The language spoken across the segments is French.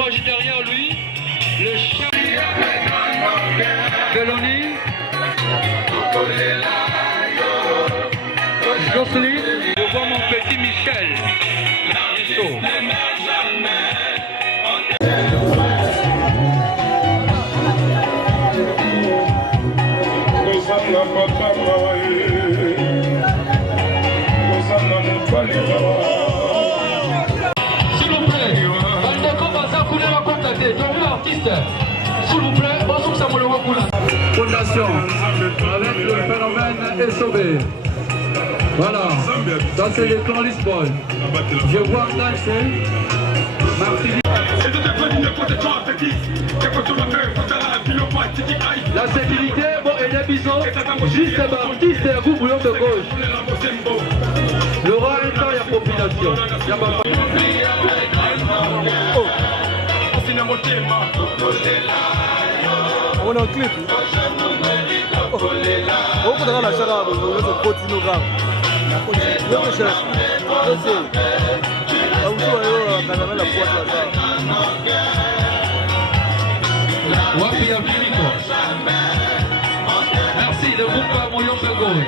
voit juste derrière lui le chef Belloni, Jocelyne, je vois mon petit Michel. S'il vous plaît, s'il vous plaît, fondation avec le phénomène SOB. Voilà, ça c'est le clan Lisbonne. Je vois Taxé, Martinique. La sécurité, bon, et les bisons, juste Baptiste et vous bouillon de gauche. Le roi est dans la population. On a un clip. On peut la chara, on va continuer grave. La recherche. Je sais. On va la pointe là. Merci, le groupe Moyon Pegoué.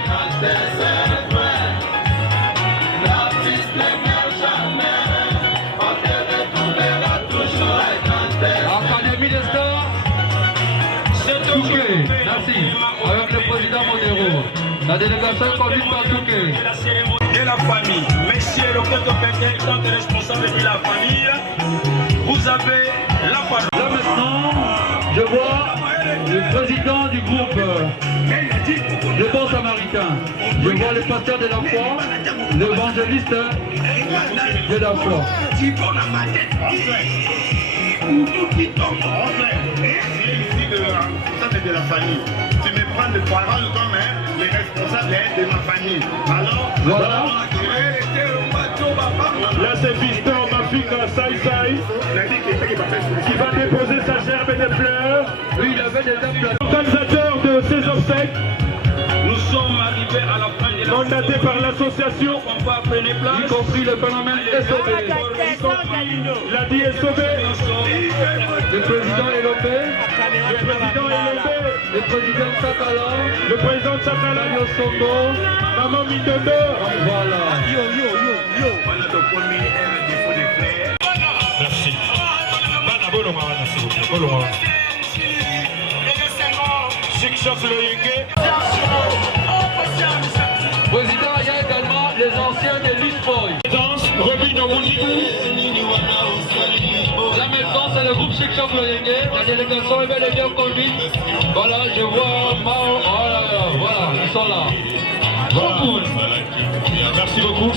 Académie des Stars, Touquet, merci, avec le président Monero. La délégation conduite par Touquet. De la famille, monsieur le Côte-Pékin, tant que responsable de la famille, vous avez la parole. Là maintenant, je vois le président du groupe Le Bon Samaritain. Je vois le pasteur de la foi, l'évangéliste de la foi. De la famille. Tu me prends de parole comme les responsables de ma famille. Alors, voilà. Là, c'est Fiston, ma fille, Saï Saï, qui va déposer sa gerbe de fleurs. Oui, il avait des fleurs. Organisateur de ces obsèques. Nous sommes arrivés à la fin de la mandaté par l'association, on va prendre place, y compris le phénomène SOB. l'a dit SOB, Le président Elopé, le président Sakala, le président Sakala, Daniel Sondo, Maman Mindondo. voilà. Voilà le premier défaut des frères. Merci. Président, il y a également les anciens de l'ISPOI. Là maintenant, c'est le groupe Section Loyengue. La délégation est bel et bien conduite. Voilà, je vois Mao. Voilà, ils sont là. Beaucoup. Merci beaucoup.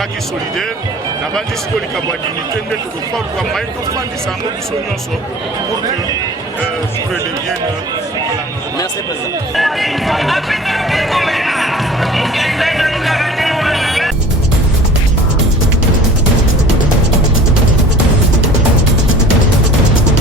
tozalaki solidaire nabandi sikoyo likambo ya dignité nde tokofaluka mai tofandisa yango biso nyonso pour que redevienne. Merci président.